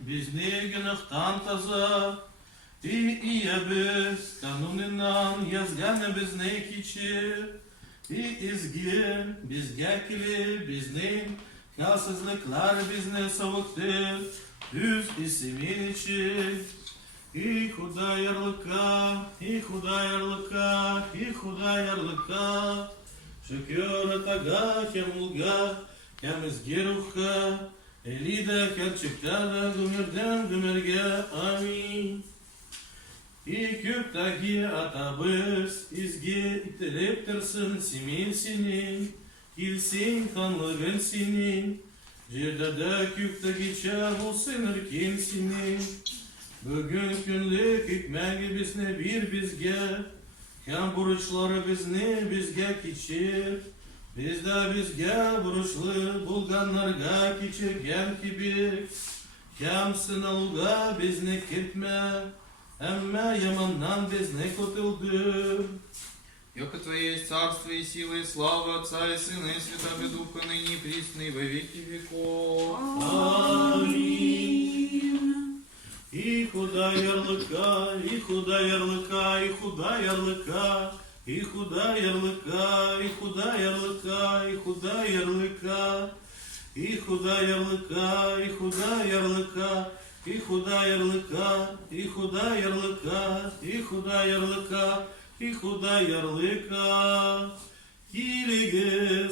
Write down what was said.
Biz ne günahtan taza, İyiye biz kanuninan yazganı biz ne kiçi, izgin biz gekili biznin yasızlıklar biz ne savuktu, düz isimin içi. İ hudayarlıka, i hudayarlıka, i hudayarlıka, şükür ataga kemulga, kemizgiruha, elide kerçiktara gümürden gümürge, amin. İ küptagi atabız, izgi iteliptirsin simin sinin, ilsin kanlığın sinin, cirdada küptagi çağılsın ırkin sinin. Bugün günlük hükmegi bizne bir bizge, kem buruşları bizne bizge kiçir, bizde bizge buruşlu bulganlarga kiçir gem gibi, kem sınalıga bizne kitme, emme yamandan bizne kurtuldu. Яко Твое есть царство и сила и слава Отца и Сына и Святаго Духа, ныне и присно и во веки веков. Амин. И худayarlıka, и худayarlıka, и худayarlıka, и худayarlıka, и худayarlıka, и худayarlıka, и худayarlıka, и худayarlıka, и худayarlıka, и худayarlıka, и худayarlıka, и худayarlıka,